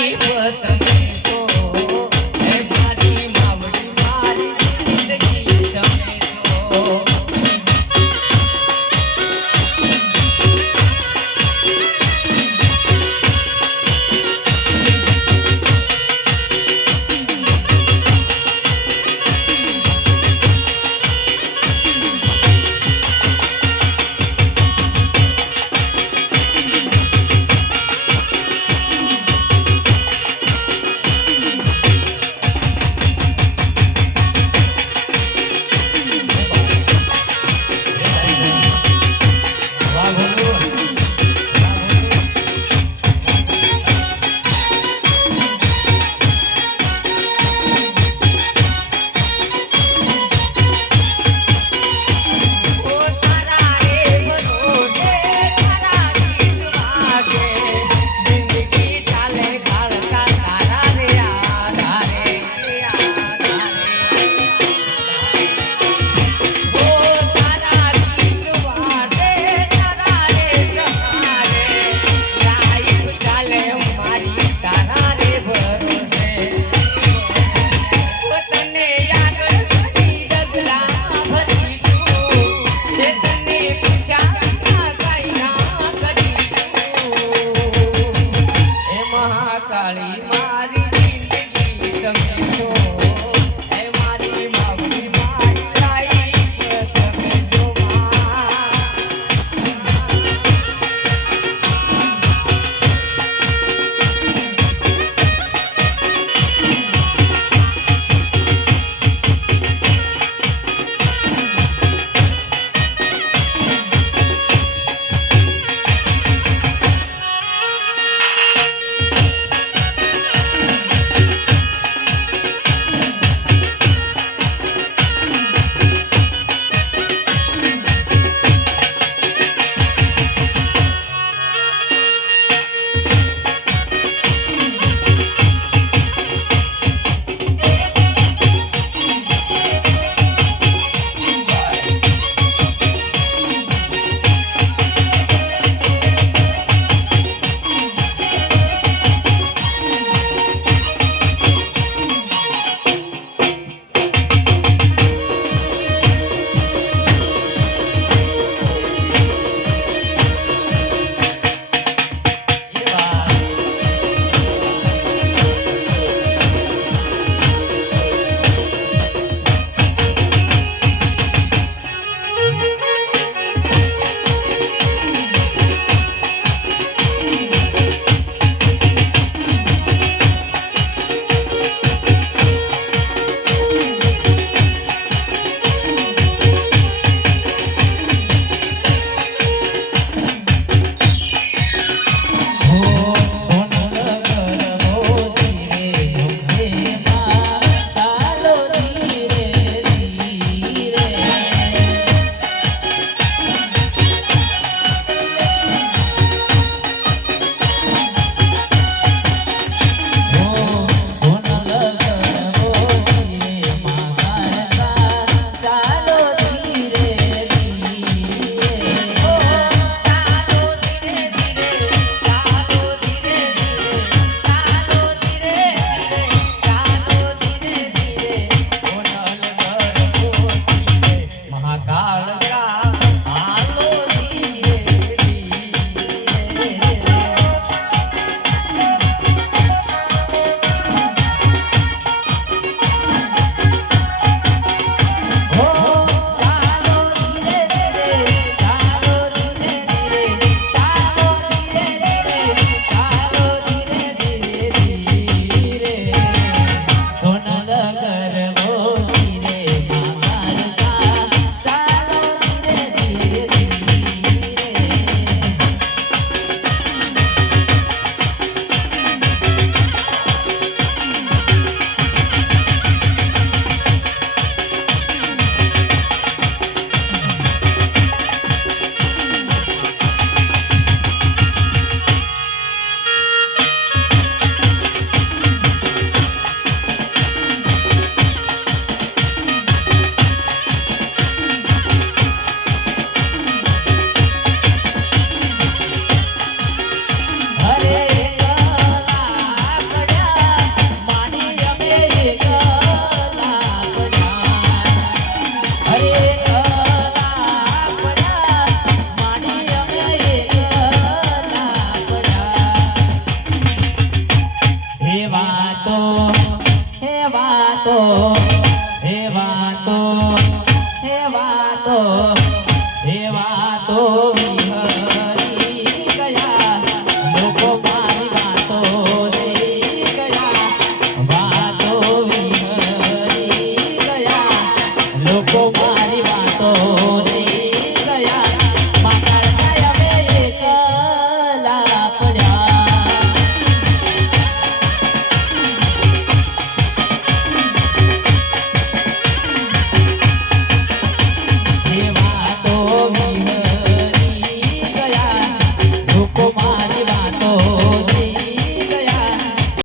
वत જંગલી